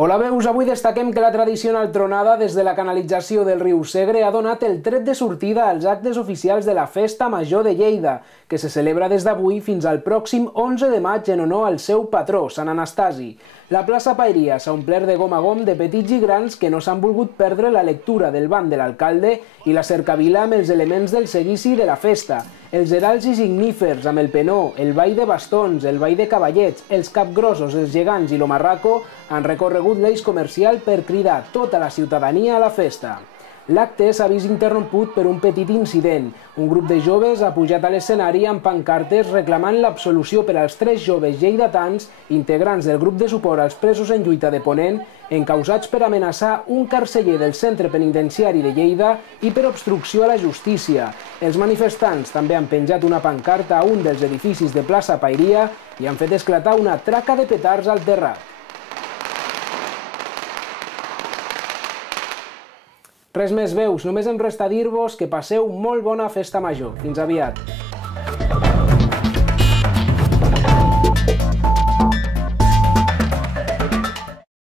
Hola, veus, avui destaquem que la tradicional tronada des de la canalització del riu Segre ha donat el tret de sortida als actes oficials de la Festa Major de Lleida, que se celebra des d'avui fins al pròxim 11 de maig en honor al seu patró, Sant Anastasi. La plaça Paeria s'ha omplert de gom a gom de petits i grans que no s'han volgut perdre la lectura del ban de l'alcalde i la cercavila amb els elements del seguici de la festa, els heralds i signífers amb el penó, el ball de bastons, el ball de cavallets, els capgrossos, els gegants i l'omarraco han recorregut l'eix comercial per cridar tota la ciutadania a la festa. L'acte s'ha vist interromput per un petit incident. Un grup de joves ha pujat a l'escenari amb pancartes reclamant l'absolució per als 3 joves lleidatans, integrants del grup de suport als presos en lluita de Ponent, encausats per amenaçar un carceller del centre penitenciari de Lleida i per obstrucció a la justícia. Els manifestants també han penjat una pancarta a un dels edificis de plaça Paeria i han fet esclatar una traca de petards al terrat. Res més, veus, només em resta dir-vos que passeu molt bona festa major. Fins aviat.